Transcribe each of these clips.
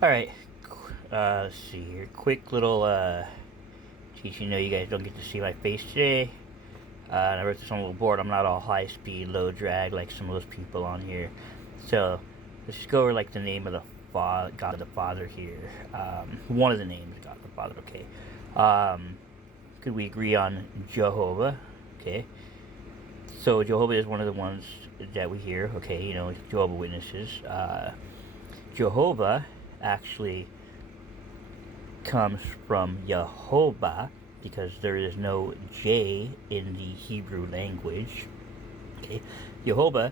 Alright, let's see here. Quick little teach you know you guys don't get to see my face today. And I wrote this on a little board. I'm not all high speed, low drag like some of those people on here. So let's just go over like the name of the God the Father here. One of the names, God the Father, okay. Could we agree on Jehovah? Okay. So Jehovah is one of the ones that we hear, okay, you know, Jehovah Witnesses. Jehovah actually comes from Yehovah because there is no J in the Hebrew language. Okay, Yehovah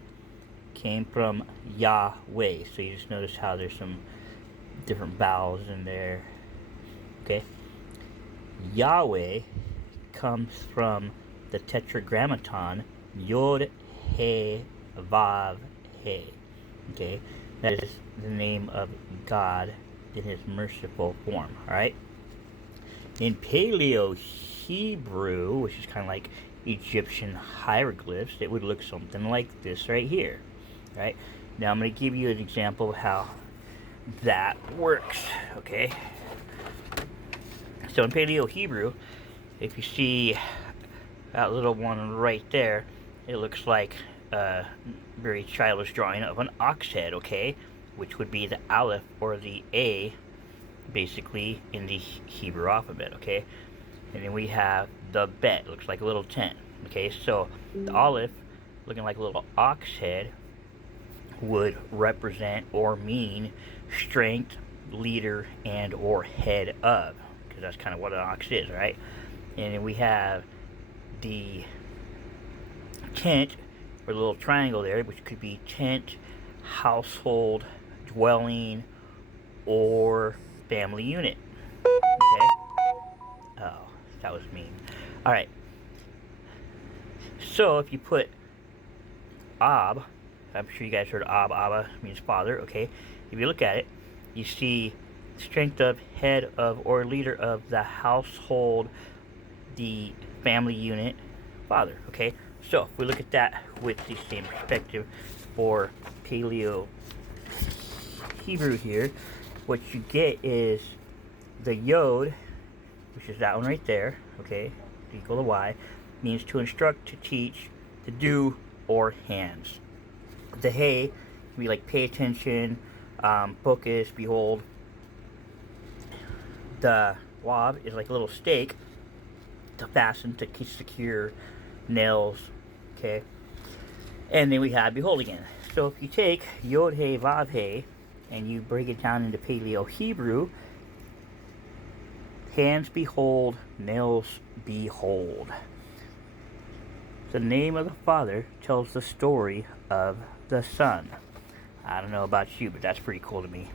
came from Yahweh, so you just notice how there's some different vowels in there. Okay, Yahweh comes from the Tetragrammaton Yod He Vav He. Okay, that is the name of God in his merciful form. Alright? In Paleo Hebrew, which is kind of like Egyptian hieroglyphs, it would look something like this right here. Right? Now I'm going to give you an example of how that works. Okay? So in Paleo Hebrew, if you see that little one right there, it looks like a very childish drawing of an ox head, okay? Which would be the Aleph or the A, basically, in the Hebrew alphabet, okay? And then we have the Bet, looks like a little tent, okay? So the Aleph, looking like a little ox head, would represent or mean strength, leader, and or head of, because that's kind of what an ox is, right? And then we have the tent, or the little triangle there, which could be tent, household, dwelling, or family unit. Okay? Oh, that was mean. Alright. So, if you put Ab, I'm sure you guys heard Ab, Abba means father, okay? If you look at it, you see strength of, head of, or leader of the household, the family unit, father, okay? So, if we look at that with the same perspective for Paleo Hebrew here, what you get is the Yod, which is that one right there, okay, equal to Y, means to instruct, to teach, to do, or hands. The Hey can be like pay attention, focus, behold. The Wav is like a little stake to fasten, to secure nails, okay? And then we have behold again. So if you take Yod He Vav He and you break it down into Paleo Hebrew, hands behold, nails behold. The name of the Father tells the story of the Son. I don't know about you, but that's pretty cool to me.